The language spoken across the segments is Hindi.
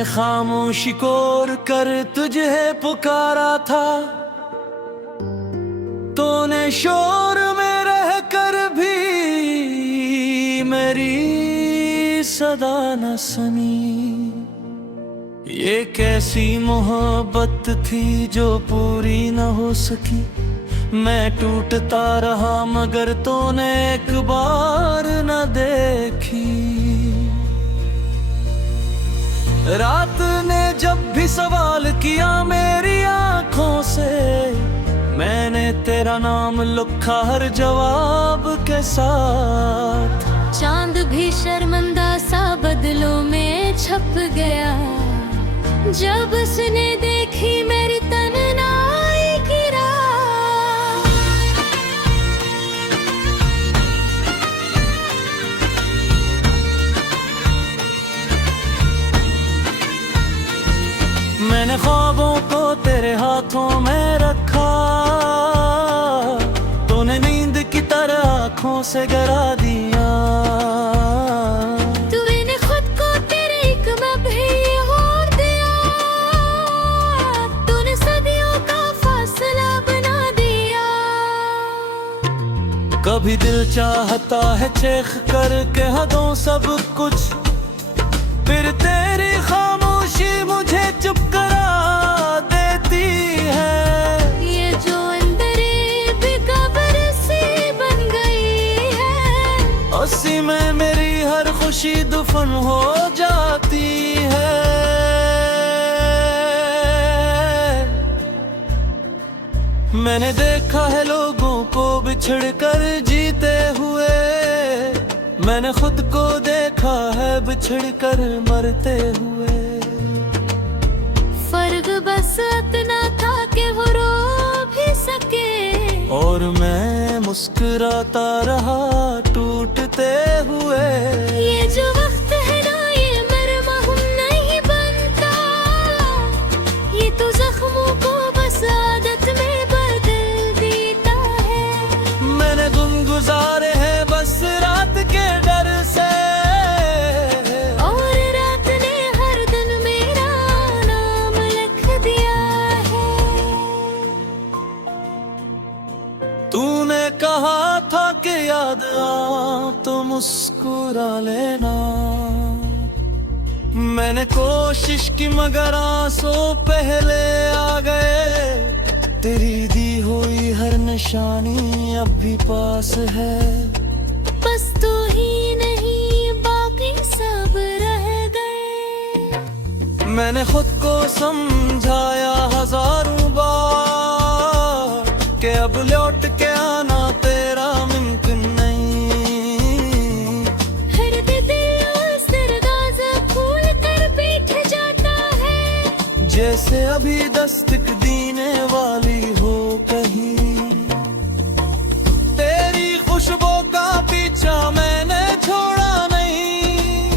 मैंने खामोशी कोर कर तुझे पुकारा था, तूने शोर में रह कर भी मेरी सदा न सुनी। ये कैसी मोहब्बत थी जो पूरी न हो सकी। मैं टूटता रहा मगर तूने एक बार न देखी। रात ने जब भी सवाल किया मेरी आंखों से, मैंने तेरा नाम लिखा हर जवाब के साथ। चांद भी शर्मिंदा सा बदलों में छप गया, जब उसने देखी मेरी तन्हाई की रात। मैंने ख्वाबों को तेरे हाथों में रखा, तूने नींद की तरह आँखों से गिरा दिया। तूने खुद को तेरे एक में भी और दिया, तूने सदियों का फासला बना दिया। कभी दिल चाहता है चीख करके हदों सब कुछ, फिर तेरी खामोशी मुझे चुप करा देती है। ये जो अंदर बेकबर सी बन गई है, उसी में मेरी हर खुशी दफन हो जाती है। मैंने देखा है लोगों को बिछड़ कर जीते हुए, मैंने खुद को देखा है बिछड़ कर मरते हुए। फर्क बस इतना था कि वो रो भी सके, और मैं मुस्कुराता रहा टूटते हुए। ये जो वक्त है ना ये मरहम नहीं बनता, ये तो जख्मों को बस आदत में बदल देता है। मैंने दिन गुजारे हैं बस रात के डर से, और रात ने हर दिन मेरा नाम लिख दिया है। तूने कहा था कि याद आ तो मुस्कुरा लेना। मैंने कोशिश की मगर आंसू पहले आ गए। तेरी दी हुई हर निशानी अब भी पास है, बस तू ही नहीं बाकी सब रह गए। मैंने खुद को समझाया हजारों बार कि अब लौट के आना तेरा मुमकिन नहीं। हर दिल उस दरवाजा खोल कर बैठ जाता है, जैसे अभी दस्तक देने वाली हो कहीं। तेरी खुशबू का पीछा मैंने छोड़ा नहीं,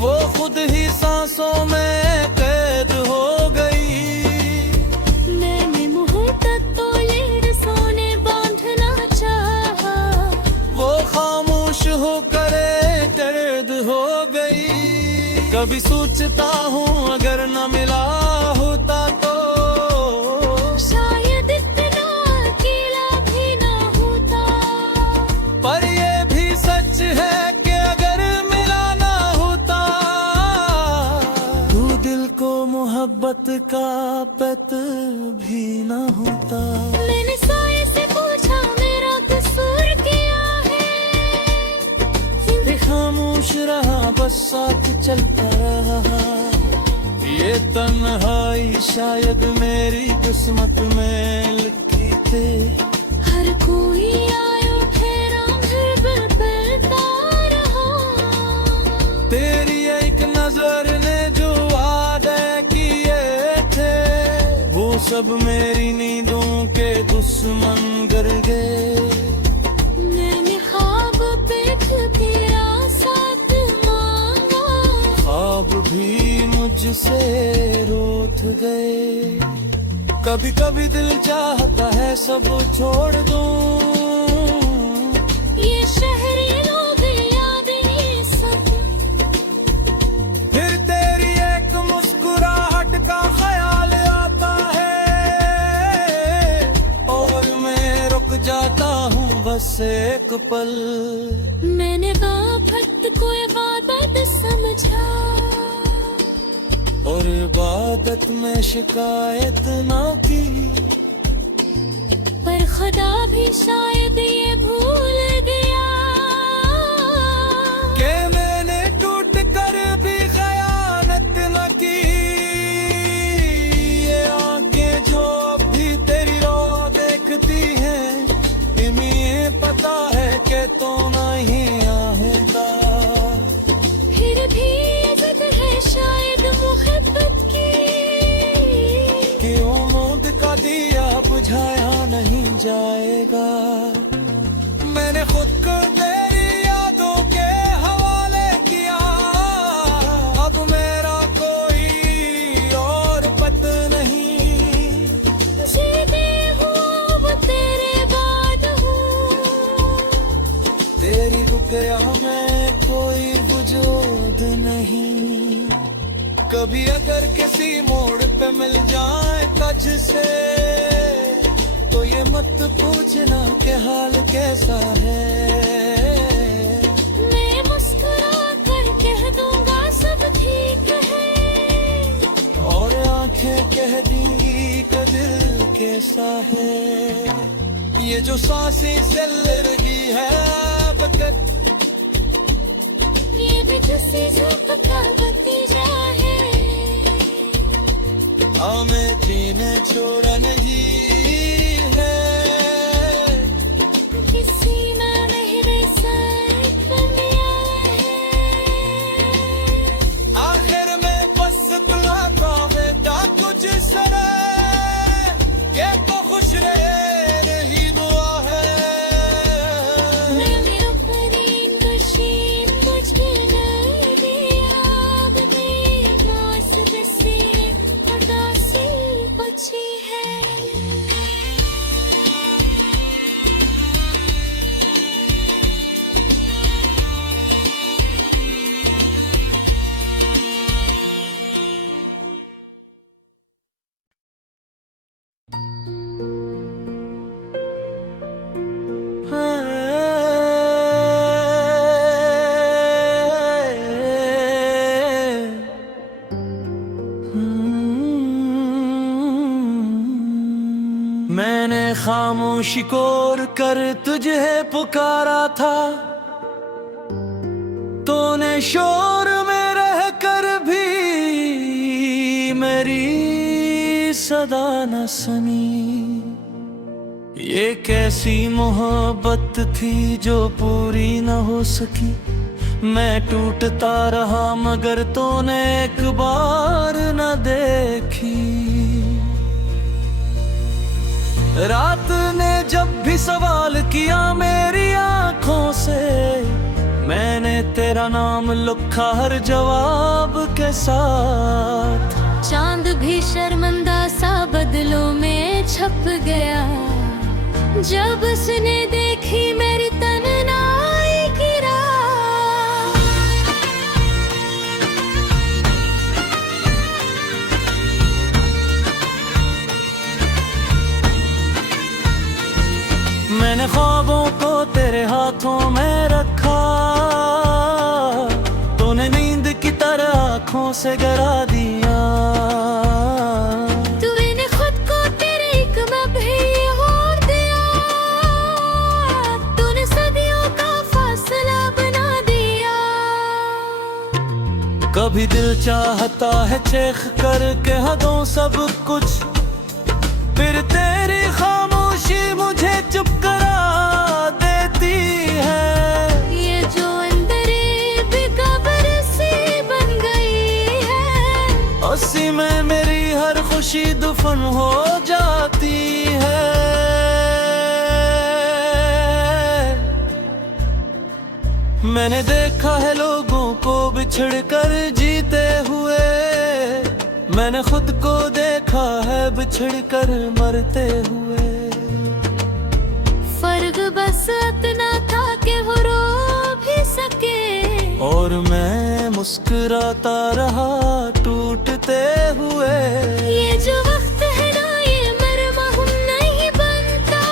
वो खुद ही सांसों में कैद हो गई। मैंने मोहब्बत तो ये सोने बांधना चाहा, वो खामोश होकर दर्द हो गई। कभी सोचता हूँ अगर न मिला होता तो शायद इतना अकेला भी ना होता। पर ये भी सच है कि अगर मिला ना होता, तू दिल को मोहब्बत का पत भी ना होता। मैंने साये से पूछा मेरा कसूर क्या है, फिर खामोश रहा बस साथ चलता रहा। ये तन्हाई शायद मेरी किस्मत में लिखी थी। हर कोई आयो ठहरा फिर बदलता रहा। तेरी एक नजर ने जो वादे किए थे, वो सब मेरी नींदों के दुश्मन गर गए। मैंने ख्वाब पे तेरा साथ मांगा, ख्वाब भी मुझसे रूठ गए। कभी कभी दिल चाहता है सब छोड़ दूं, ये शहरी लोग यादें सब फिर तेरी एक मुस्कुराहट से एक पल। मैंने बाफत को इबादत समझा, और इबादत में शिकायत ना की। पर खुदा भी शायद ये भूल गया कि मैंने टूट कर भी खयानत न की। ये आंखें जो भी तेरी रो देखती हैं, इन्हें ये पता है कि तो नहीं आएगा। फिर भी इज्जत है शायद मोहब्बत की, कि उम्मीद का दिया बुझाया नहीं जाएगा। मैंने खुद को तेरी यादों के हवाले किया, अब मेरा कोई और पत नहीं। जीते हुआ वो तेरे बाद हूँ, तेरी रुपया में कोई वजूद नहीं। कभी अगर किसी मोड़ पे मिल जाए तज से, तो ये मत पूछना कि हाल कैसा है। मैं मुस्कुरा कर कह दूंगा सब ठीक है, और आंखें कह दी कि दिल कैसा है। ये जो सांसें चल रही है बकत, ये भी किसी जुल्फ का नतीजा है। हमें जीने छोड़ा नहीं है, किसी ना मेरे साथ बंदिया है। आखिर में बस तुला का बेटा कुछ सरे के तो खुश रहे नहीं दुआ है। मैं मेरा फरीन बशीर मुझे न दिया, अपनी नास दसी उदासी बची है। मैंने खामोशी कोर कर तुझे पुकारा था, तूने शोर में रह कर भी मेरी सदा न सुनी। ये कैसी मोहब्बत थी जो पूरी न हो सकी। मैं टूटता रहा मगर तूने एक बार न देखी। रात ने जब भी सवाल किया मेरी आंखों से, मैंने तेरा नाम लिखा हर जवाब के साथ। चांद भी शर्मिंदा सा बदलों में छप गया, जब उसने देखी मेरी तन्हाई की राह। मैंने ख्वाबों को तेरे हाथों में रखा, तूने नींद की तरह आँखों से गिरा दिया। तूने खुद को तेरे एक भी और दिया, तूने सदियों का फासला बना दिया। कभी दिल चाहता है चेख करके हदों सब कुछ, फिर तेरी खामोशी मुझे चुप करा देती है। ये जो अंदर भी कब्र सी बन गई है, उसी में मेरी हर खुशी दफन हो जाती है। मैंने देखा है लोगों को बिछड़ कर जीते हुए, मैंने खुद को देखा है बिछड़ कर मरते हुए। फर्क बस इतना था कि वो रो भी सके, और मैं मुस्कुराता रहा टूटते हुए। ये जो वक्त है ना ये मरहम नहीं बनता,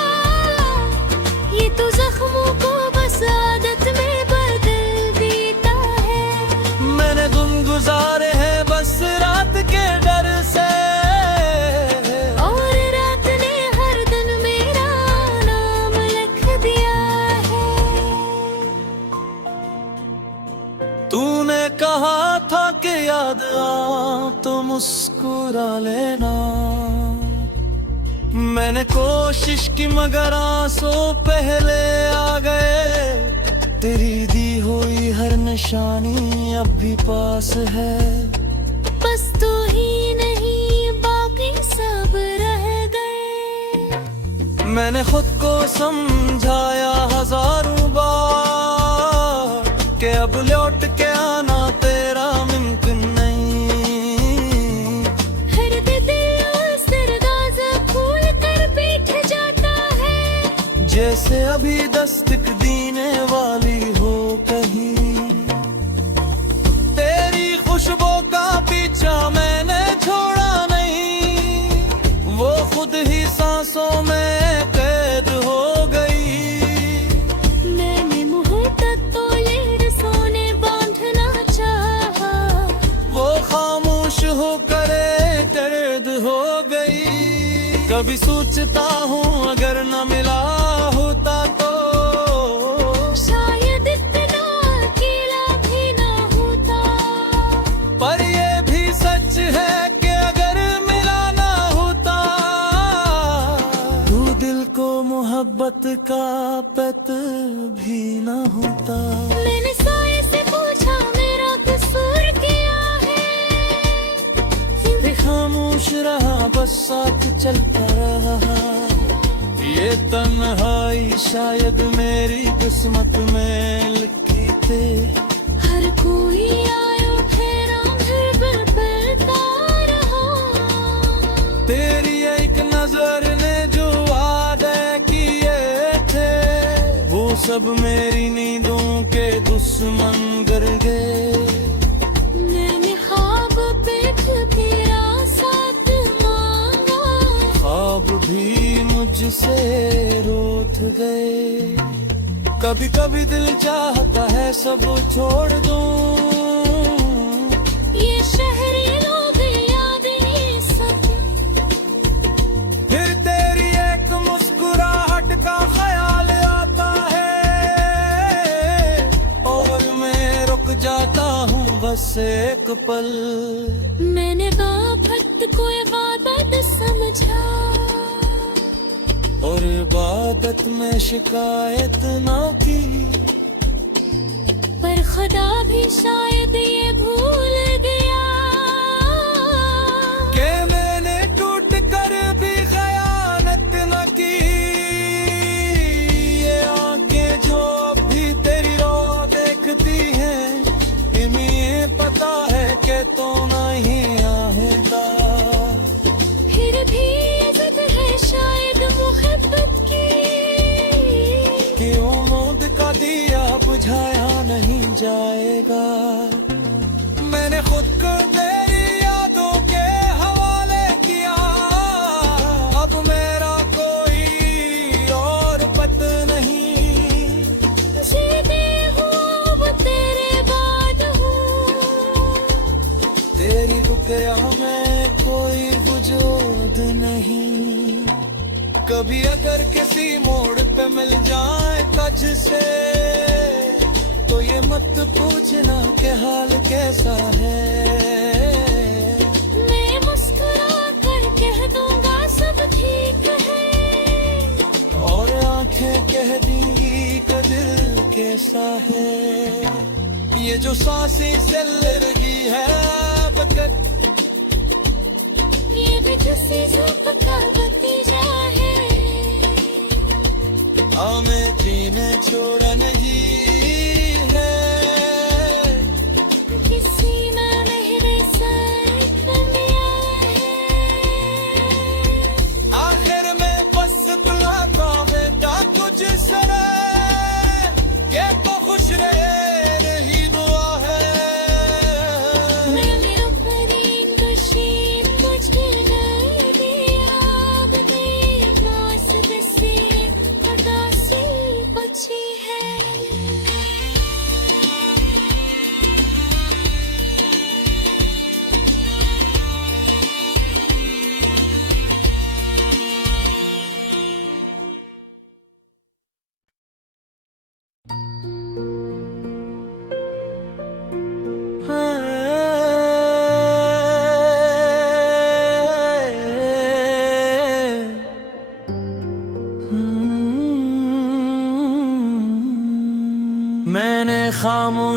ये तो जख्म कहा था कि याद आ तो मुस्कुरा लेना। मैंने कोशिश की मगर आंसू पहले आ गए। तेरी दी हुई हर निशानी अब भी पास है। बस तू ही नहीं बाकी सब रह गए। मैंने खुद को समझाया हजारों बार कि अब लौट के आना तेरा मुमकिन नहीं। हर दिल उस दरवाजा खोल कर बैठ जाता है, जैसे अभी दस्तक देने वाली हो कहीं। तेरी खुशबू का पीछा मैंने छोड़ा नहीं, वो खुद ही सांसों में कैद हो गई। मैंने मोहब्बत तो ये सोने बांधना चाहा, वो खामोश होकर दर्द हो गई। कभी सोचता हूँ अगर न मिला होता तो शायद इतना अकेला भी ना होता। पर ये भी सच है कि अगर मिला ना होता तू दिल को मोहब्बत का पत भी ना होता। मैंने साए से पूछा मेरा कसूर क्या है, फिर खामोश रहा बस साथ चलता रहा। ये तन्हाई शायद मेरी किस्मत में लिखी थी। हर कोई आयो ठहरा फिर बदलता रहा। तेरी एक नजर ने जो वादे किए थे वो सब मेरी नींदों के दुश्मन गर गए। मैंने ख्वाब पे तेरा साथ मांगा, ख्वाब भी मुझसे रूठ गए। कभी कभी दिल चाहता है सब छोड़ दूं, ये शहरी लोग याद ये सब। फिर तेरी एक मुस्कुराहट का ख्याल आता है और मैं रुक जाता हूँ बस एक पल। मैंने बात को इबादत समझा, और इबादत में शिकायत ना की। पर खुदा भी शायद ये भूल गया कि मैंने टूट कर भी खयानत न की। ये आंखें जो अब भी तेरी रो देखती हैं, इन्हें ये पता है कि तो नहीं होता। फिर भी इज्जत है शायद मोहब्बत की, कि उम्मीद का दिया बुझाया नहीं जाएगा। मैंने खुद को तेरी यादों के हवाले किया, अब मेरा कोई और पत नहीं। जीते हुआ वो तेरे बाद हूँ, तेरी रुकया में कोई वजूद नहीं। कभी अगर किसी मोड़ पे मिल जाए कज से तो ये मत पूछना कि हाल कैसा है। मैं मुस्कुरा कर कह दूंगा सब ठीक है, और आंखें कह दी कि दिल कैसा है। ये जो सांसें चल रही है वक्त, ये भी किसी सबका भतीजा है। हमें जीने छोड़ा नहीं है, किसी में मेरे सर कमियां है। आखिर में बस दुआ का बेटा तुझ सरे के तो खुश रहे रही दुआ है। मेरे ऊपर नशीब कुछ नहीं दिया, बेबस बसी उदासी बची है।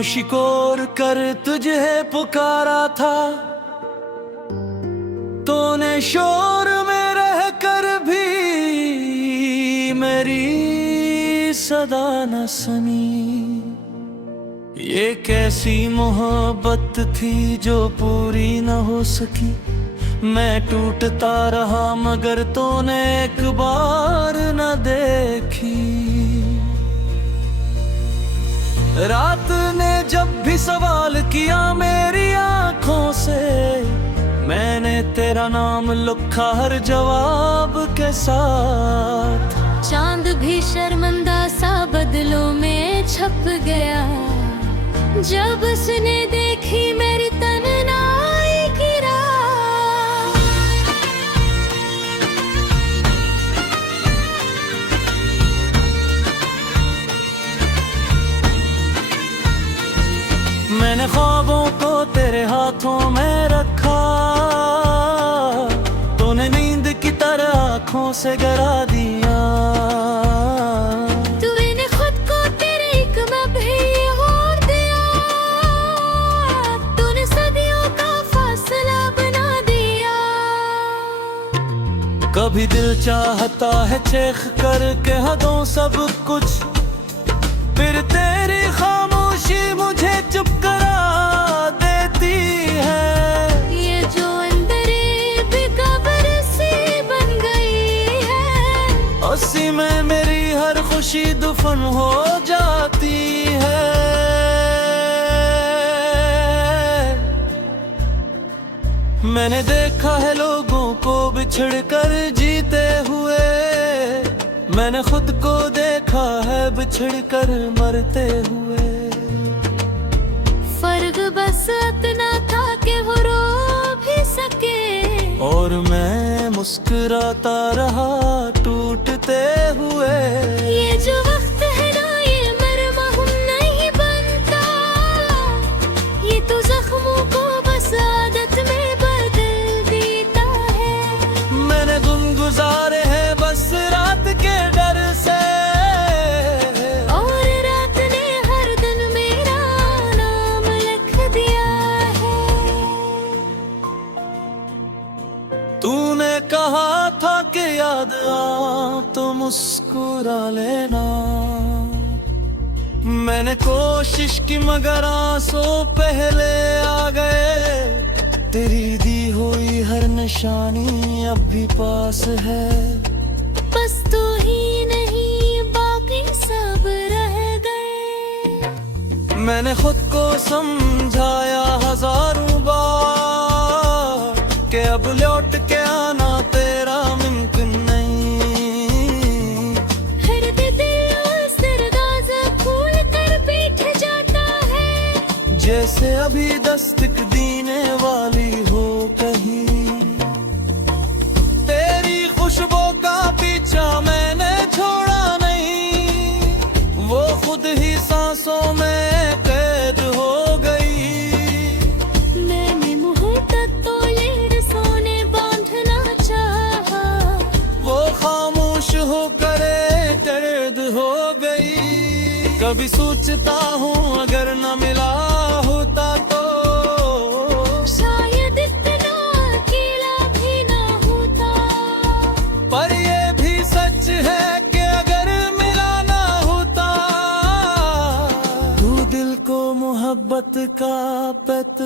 शिकोर कर तुझे पुकारा था, तूने शोर में रह कर भी मेरी सदा न सुनी। ये कैसी मोहब्बत थी जो पूरी न हो सकी। मैं टूटता रहा मगर तूने एक बार न देखी। रात ने जब भी सवाल किया मेरी आंखों से, मैंने तेरा नाम लिखा हर जवाब के साथ। चांद भी शर्मिंदा सा बदलों में छप गया, जब उसने देखी मेरी तन्हाई की रात। मैंने ख्वाबों को तेरे हाथों में रखा, तूने नींद की तरह आंखों से गिरा दिया। तूने खुद को तेरे एक भी और दिया, तूने सदियों का फासला बना दिया। कभी दिल चाहता है चेख करके हदों सब कुछ, फिर तेरी खामोशी मुझे चुप करा देती है। ये जो अंदर बेकबर सी बन गई है, उसी में मेरी हर खुशी दफन हो जाती है। मैंने देखा है लोगों को बिछड़ कर जीते हुए, मैंने खुद को देखा है बिछड़ कर मरते हुए। फर्क बस इतना था कि वो रो भी सके, और मैं मुस्कुराता रहा टूटते हुए। ये जो वक्त है ना ये मरहम नहीं बनता, ये तो जख्मों को बस आदत में बदल देता है। मैंने दिन गुजारे हैं बस रात के डर से, और रात ने हर दिन मेरा नाम लिख दिया है। तूने कहा था कि याद आ तो मुस्कुरा लेना। मैंने कोशिश की मगर आंसू पहले आ गए। तेरी दी हुई हर निशानी अब भी पास है, बस तू ही नहीं बाकी सब रह गए। मैंने खुद को समझाया हजारों बार कि अब लौट के आना तेरा मुमकिन नहीं। हर दिल उस दरवाजा खोल कर बैठ जाता है, जैसे अभी दस्तक देने वाली हो कहीं। तेरी खुशबू का पीछा मैंने छोड़ा नहीं, वो खुद ही सांसों में कैद हो गई। मैंने मोहब्बत तो लेर सोने बांधना चाहा, वो खामोश होकर दर्द हो गई। कभी सोचता हूँ अगर न मिला होता तो शायद इतना अकेला भी ना होता। पर ये भी सच है कि अगर मिला ना होता, तू दिल को मोहब्बत का पत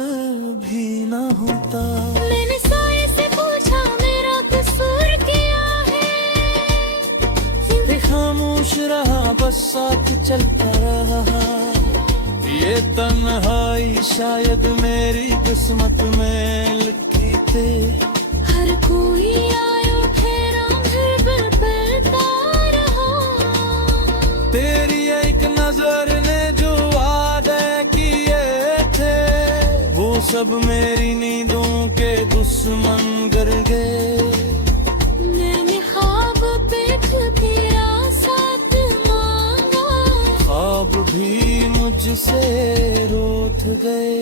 भी ना होता। मैंने साए से पूछा मेरा कसूर क्या है, फिर खामोश रहा बस साथ चलता रहा। ये तन्हाई शायद मेरी किस्मत में लिखी थी। हर कोई आयो ठहरा फिर बदलता रहा। तेरी एक नजर ने जो वादे किए थे, वो सब मेरी नींदों के दुश्मन गर गए। मैंने ख्वाब पे तेरा साथ मांगा, ख्वाब भी मुझसे रूठ गए।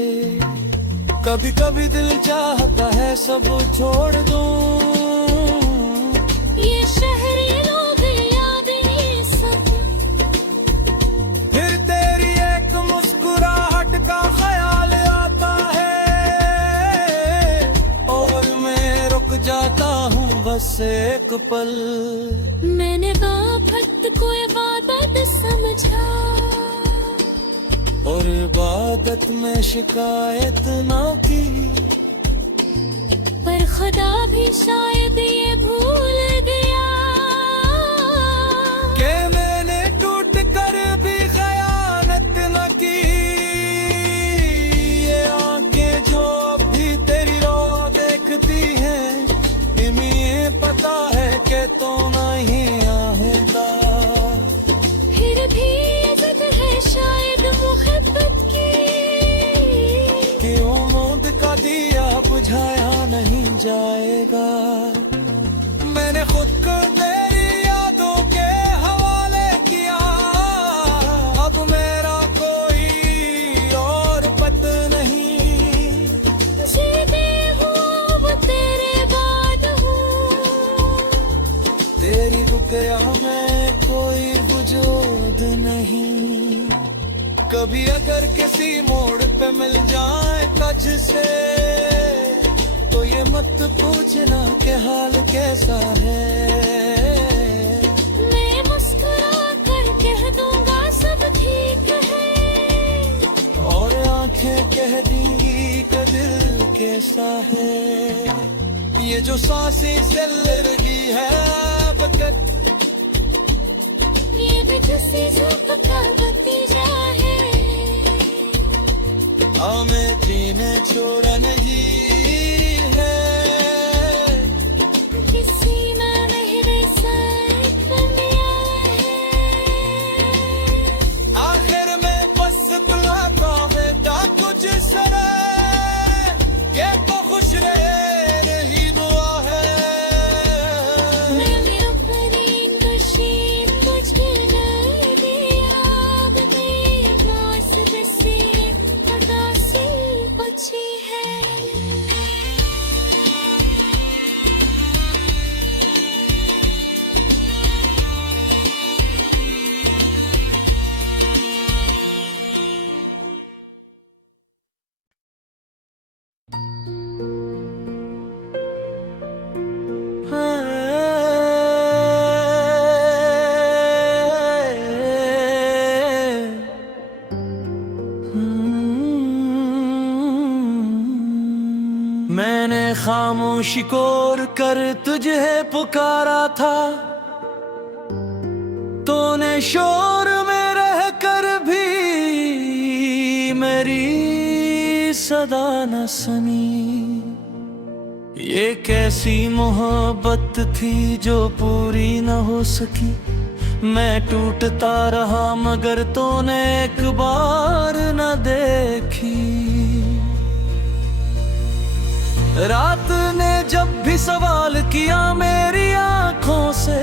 कभी कभी दिल चाहता है सब छोड़ दूं, ये शहरी लोग याद ही सब। फिर तेरी एक मुस्कुराहट बस एक पल। मैंने आफत को इबादत समझा, और इबादत में शिकायत ना की। पर खुदा भी शायद ये भूल गया कि मैंने टूट कर भी खयानत न की। ये आंखें जो भी तेरी रो देखती हैं, इन्हें ये पता है कि तो नहीं आता। फिर भी इज्जत है शायद मोहब्बत की, कि उम्मीद का दिया बुझाया नहीं जाएगा। मैंने खुद को तेरी यादों के हवाले किया, अब मेरा कोई और पत नहीं। जीते हूँ वो तेरे बाद हूँ, तेरी रुपया में कोई वजूद नहीं। कभी अगर किसी मोड़ पे मिल जाए कज से, तो ये मत पूछना कि हाल कैसा है। मैं मुस्कुरा कर कह दूंगा सब ठीक है, और आंखें कह दी कि दिल कैसा है। ये जो सांसें चल रही है वक्त, ये भी किसी का नतीजा है। हमें जीने छोड़ा नहीं है, किसी ना मेरे साथ लिया है। आखिर में बस दुआ का बेटा कुछ सरे के तो खुश रहे रही दुआ है। मेरे ऊपर नशीब मुझे न दिया, मेरे पास बसे उदासी बची है। मैंने खामोशी कोर कर तुझे पुकारा था, तूने शोर में रह कर भी मेरी सदा न सुनी। ये कैसी मोहब्बत थी जो पूरी न हो सकी। मैं टूटता रहा मगर तूने एक बार न देखी। रात ने जब भी सवाल किया मेरी आंखों से,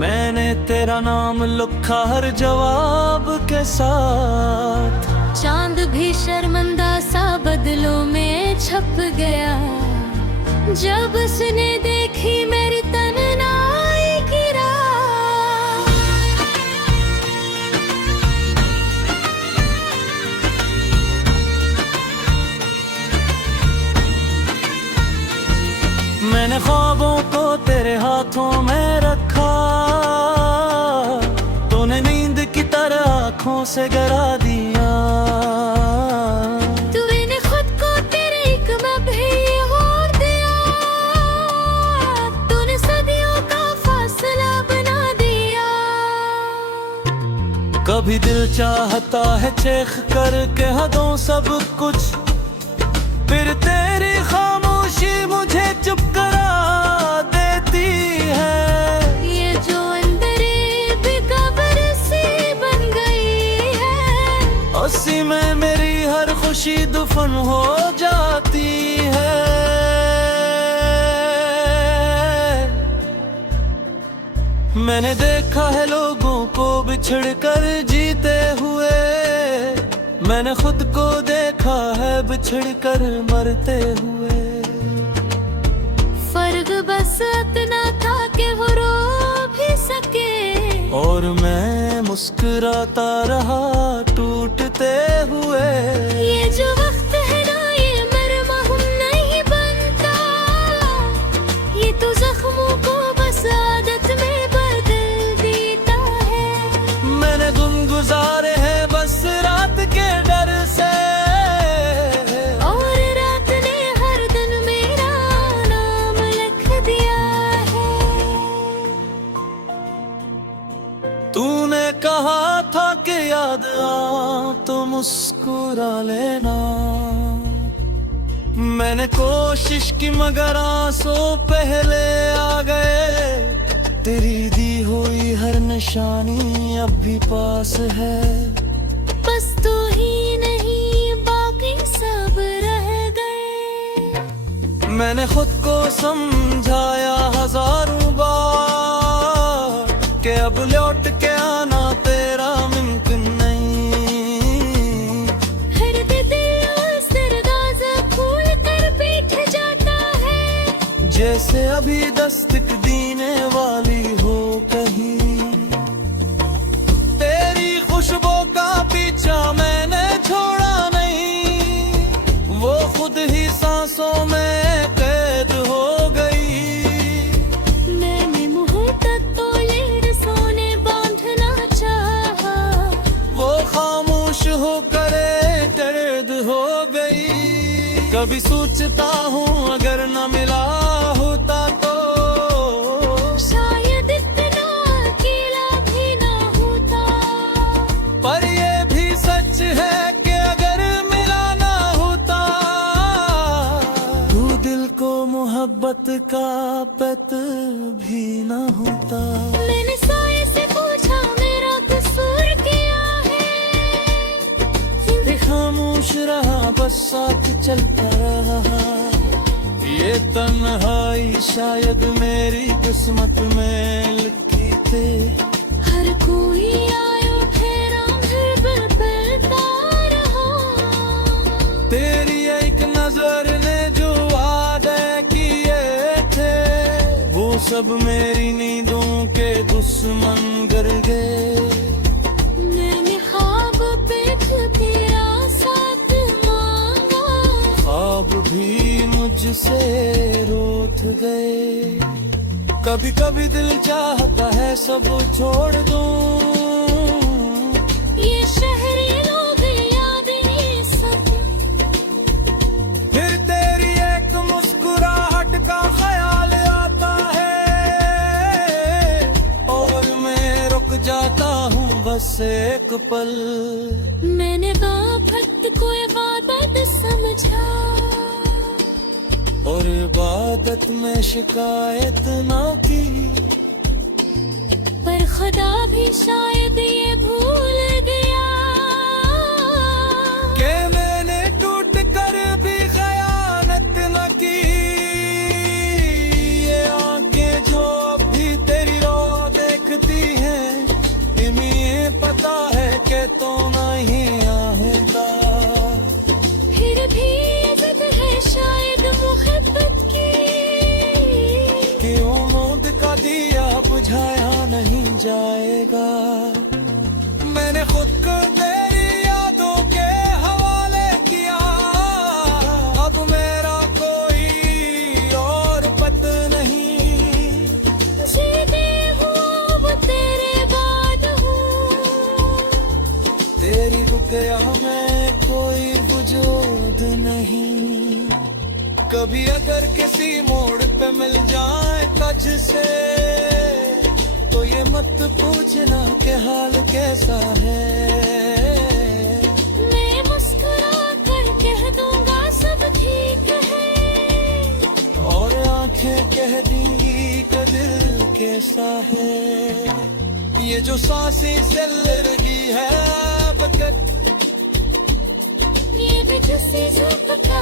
मैंने तेरा नाम लिखा हर जवाब के साथ। चांद भी शर्मिंदा सा बदलों में छप गया, जब उसने देखी मेरी तन्हाई की राह। मैंने ख्वाबों को तेरे हाथों में रखा, तूने नींद की तरह आँखों से गिरा दिया। तूने खुद को तेरे एक भी और दिया, तूने सदियों का फासला बना दिया। कभी दिल चाहता है चेख करके हदों सब कुछ, फिर तेरी खामोशी मुझे चुप करा देती है। ये जो अंदर बेकबर सी बन गई है, उसी में मेरी हर खुशी दफन हो जाती है। मैंने देखा है लोगों को बिछड़ कर जीते हुए, मैंने खुद को देखा है बिछड़ कर मरते हुए। फर्क बस इतना था कि वो रो भी सके, और मैं मुस्कुराता रहा टूटते हुए। ये जो वक्त है ना ये मरहम नहीं बनता, ये तो जख्म याद आ तो मुस्कुरा लेना। मैंने कोशिश की मगर आंसू पहले आ गए। तेरी दी हुई हर निशानी अब भी पास है। बस तू ही नहीं बाकी सब रह गए। मैंने खुद को समझाया हजारों बार कि अब लौट के आना तेरा मुमकिन नहीं। हर दिल उस दरवाजा खोल कर बैठ जाता है, जैसे अभी दस्तक देने वाली हो कहीं। तेरी खुशबू का पीछा मैंने छोड़ा नहीं, वो खुद ही सांसों में कैद हो गई। मैंने मोहब्बत तो लेर सोने बांधना चाहा, वो खामोश होकर दर्द हो गई। कभी सोचता हूँ अगर न मिला होता तो शायद इतना अकेला भी ना होता। पर ये भी सच है कि अगर मिला ना होता तो दिल को मोहब्बत का पता भी ना होता। मैंने साए से पूछा मेरा कसूर क्या है, खामोश रहा बस साथ चलता रहा। ये तन्हाई शायद मेरी किस्मत में लिखी थी। हर कोई आयो ठहरा घर पर पलता रहा। तेरी एक नजर ने जो वादे किए थे वो सब मेरी नींदों के दुश्मन गर गए। मैंने ख्वाब पे तेरा साथ मांगा, ख्वाब भी मुझसे रूठ गए। कभी कभी दिल चाहता है सब छोड़ दूं, ये शहर ये लोग यादें ये सब। फिर तेरी एक मुस्कुराहट का ख्याल आता है और मैं रुक जाता हूँ बस एक पल। मैंने बाफत को इबादत समझा, और इबादत में शिकायत ना की। पर खुदा भी शायद ये भूल गया कि मैंने टूट कर भी खयानत न की। ये आंखें जो अब भी तेरी रो देखती हैं, इन्हें पता है कि तो नहीं आऊंगा। फिर भी इज्जत है शायद मोहब्बत की, कि उम्मीद का दिया बुझाया नहीं जाएगा। मैंने खुद को तेरी यादों के हवाले किया, अब मेरा कोई और पता नहीं। जीते हूँ वो तेरे बाद हूँ, तेरी रुकया में कोई वजूद नहीं। कभी अगर किसी मोड़ पे मिल जाए कज से तो ये मत पूछना कि हाल कैसा है। मैं मुस्कुरा कर कह दूंगा सब ठीक है, और आंखें कह दी कि दिल कैसा है। ये जो सांसें चल रही है बकत, ये भी किसी से पका